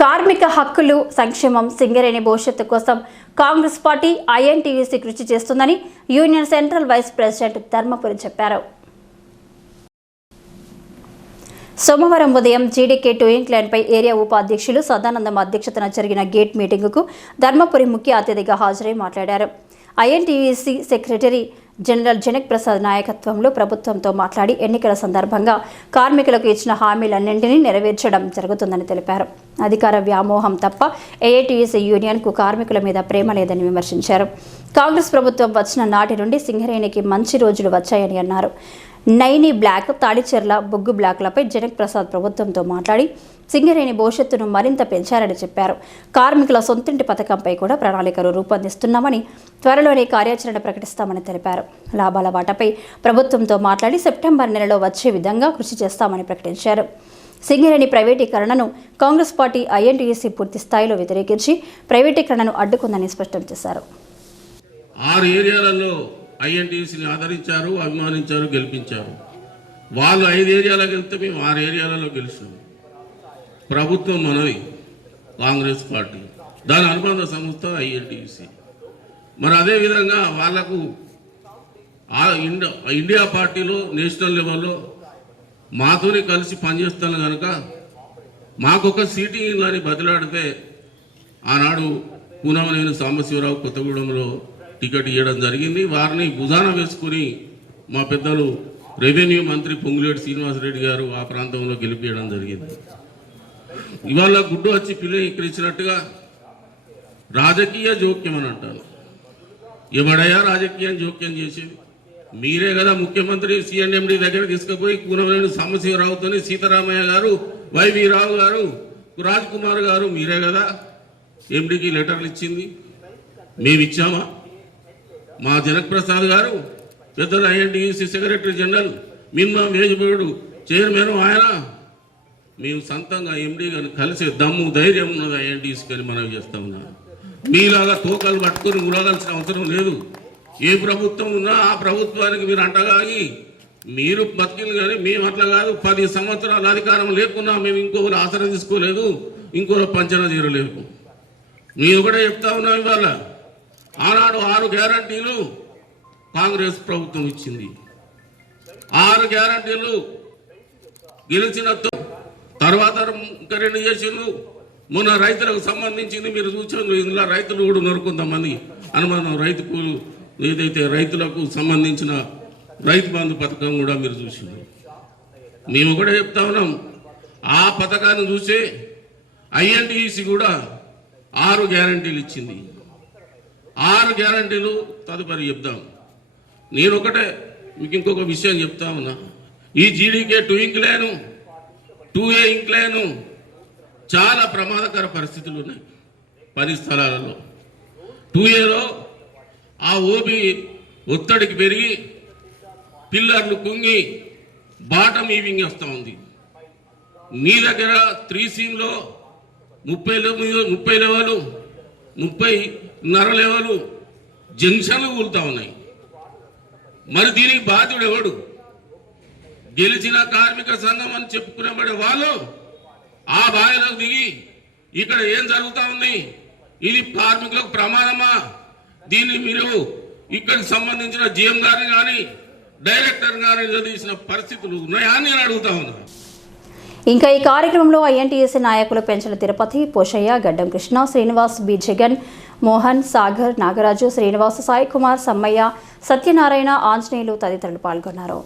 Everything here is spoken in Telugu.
కార్మిక హక్కులు సంక్షేమం సింగరేణి భవిష్యత్తు కోసం కాంగ్రెస్ పార్టీ ఐఎన్టీయూసీ కృషి చేస్తుందని union central vice president Dharmapuri చెప్పారు. సోమవారం ఉదయం జీడీకే టూ ఇంగ్లాండ్పై ఏరియా ఉపాధ్యక్షులు సదానందం అధ్యక్షతన జరిగిన గేట్ మీటింగుకు ధర్మపురి ముఖ్య అతిథిగా హాజరై మాట్లాడారు. INTUC secretary general Janak Prasad నాయకత్వంలో ప్రభుత్వంతో మాట్లాడి ఎన్నికల సందర్భంగా కార్మికులకు ఇచ్చిన హామీలన్నింటినీ నెరవేర్చడం జరుగుతుందని తెలిపారు. అధికార వ్యామోహం తప్ప ఏఐటీయూసీ యూనియన్కు కార్మికుల మీద ప్రేమ లేదని విమర్శించారు. కాంగ్రెస్ ప్రభుత్వం వచ్చిన నాటి నుండి సింగరేణికి మంచి రోజులు వచ్చాయని అన్నారు. నైని బ్లాక్ తాడిచెర్ల బొగ్గు బ్లాక్లపై జనక్ ప్రసాద్ ప్రభుత్వంతో మాట్లాడి సింగరేణి భవిష్యత్తును మరింత పెంచారని చెప్పారు. కార్మికుల సొంతింటి పథకంపై కూడా ప్రణాళికలు రూపొందిస్తున్నామని త్వరలోనే కార్యాచరణ ప్రకటిస్తామని తెలిపారు. లాభాల బాటపై ప్రభుత్వంతో మాట్లాడి సెప్టెంబర్ నెలలో వచ్చే విధంగా కృషి చేస్తామని ప్రకటించారు. సింగరేణి ప్రైవేటీకరణను కాంగ్రెస్ పార్టీ ఐఎన్టీఎస్సీ పూర్తి స్థాయిలో వ్యతిరేకించి ప్రైవేటీకరణను అడ్డుకుందని స్పష్టం చేశారు. ఆరు ఏరియాలలో ఐఎన్టీసీని ఆదరించారు అభిమానించారు గెలిపించారు. వాళ్ళు ఐదు ఏరియాలో గెలిస్తే మేము ఆరు ఏరియాలలో గెలిచాము ప్రభుత్వం మనది కాంగ్రెస్ పార్టీ. దాని అనుబంధ సంస్థ ఐఎన్టీసీ. మరి అదేవిధంగా వాళ్ళకు ఆ ఇండియా ఇండియా పార్టీలో నేషనల్ లెవెల్లో మాతోనే కలిసి పనిచేస్తాను కనుక మాకొక సీటింగ్ అని బదిలాడితే ఆనాడు పూనమనేని సాంబశివరావు కొత్తగూడెంలో టికెట్ ఇవ్వడం జరిగింది. వారిని భుజాన వేసుకుని మా పెద్దలు రెవెన్యూ మంత్రి పొంగులేటి శ్రీనివాసరెడ్డి గారు ఆ ప్రాంతంలో గెలిపించడం జరిగింది. ఇవాళ గుడ్డు వచ్చి పిల్లలు ఇక్కడ ఇచ్చినట్టుగా రాజకీయ జోక్యం అని అంటారు. ఎవడయ్యా రాజకీయం జోక్యం చేసేది? మీరే కదా ముఖ్యమంత్రి సిఎన్ఎండి దగ్గర తీసుకుపోయి కూనమనేని సాంబశివరావుతో సీతారామయ్య గారు వైవి రావు గారు రాజ్ కుమార్ గారు మీరే కదా ఎండికి లెటర్లు ఇచ్చింది. మేము ఇచ్చామా మా జనక్ ప్రసాద్ గారు పెద్దలు INTUC secretary general minimum wage board chairman ఆయన. మేము సొంతంగా ఎండి గారిని కలిసి దమ్ము ధైర్యం ఉన్నది ఐఎన్టీసీకి అని మనం చేస్తా ఉన్నాం. మీలాగా తోకలు పట్టుకొని ఉలగాల్సిన అవసరం లేదు. ఏ ప్రభుత్వం ఉన్నా ఆ ప్రభుత్వానికి మీరు అంటగాగి మీరు బతికిలు కానీ మేము అట్లా కాదు. పది సంవత్సరాల అధికారం లేకున్నా మేము ఇంకొకరు ఆసరా తీసుకోలేదు ఇంకొకరు పంచన తీరలేదు. మీరు కూడా చెప్తా ఉన్నాం ఇవాళ. ఆనాడు ఆరు గ్యారంటీలు కాంగ్రెస్ ప్రభుత్వం ఇచ్చింది. ఆరు గ్యారంటీలు గెలిచిన తర్వాత ఇంకా రెండు చేసిండ్రు. మొన్న రైతులకు సంబంధించింది మీరు చూసారు ఇందులో రైతులు కూడా ఉన్నారు కొంతమంది. అనుమానం రైతుకు ఏదైతే రైతులకు సంబంధించిన రైతు బంధు పథకం కూడా మీరు చూసిండ్రు మేము కూడా చెప్తా ఉన్నాం. ఆ పథకాన్ని చూసే ఐఎన్టీసీ కూడా ఆరు గ్యారంటీలు ఇచ్చింది. ఆరు గ్యారంటీలు తదుపరి చెప్దాం. నేను ఒకటే మీకు ఇంకొక విషయం చెప్తా ఉన్నా. ఈ GDK two incline two A incline చాలా ప్రమాదకర పరిస్థితులు ఉన్నాయి పని స్థలాలలో. టూ ఏలో ఆ ఓబి ఒత్తిడికి పెరిగి పిల్లర్లు కుంగి బాటం ఈవింగ్ వస్తూ ఉంది. మీ దగ్గర త్రీ సీమ్లో ముప్పై ముప్పై లెవెలు ముప్పై నరలెవలు జంక్షన్లు కూలుతా ఉన్నాయి. మరి దీనికి బాధ్యుడు ఎవడు? గెలిచిన కార్మిక సంఘం అని చెప్పుకునేబడే వాళ్ళు ఆ బావిలోకి దిగి ఇక్కడ ఏం జరుగుతూ ఉంది? ఇది కార్మికులకు ప్రమాదమా? దీన్ని మీరు ఇక్కడికి సంబంధించిన జీఎం గారిని కానీ డైరెక్టర్ గారిని నిలదీసిన పరిస్థితులు ఉన్నాయా అని నేను అడుగుతా ఉన్నాను ఇంకా ఈ కార్యక్రమంలో ఐఎన్టీఎస్సీ నాయకులు పెంచల తిరుపతి పోషయ్య గడ్డం కృష్ణ శ్రీనివాస్ బి జగన్ మోహన్ సాగర్ నాగరాజు శ్రీనివాస సాయి కుమార్ సమ్మయ్య సత్యనారాయణ ఆంజనేయులు తదితరులు పాల్గొన్నారు.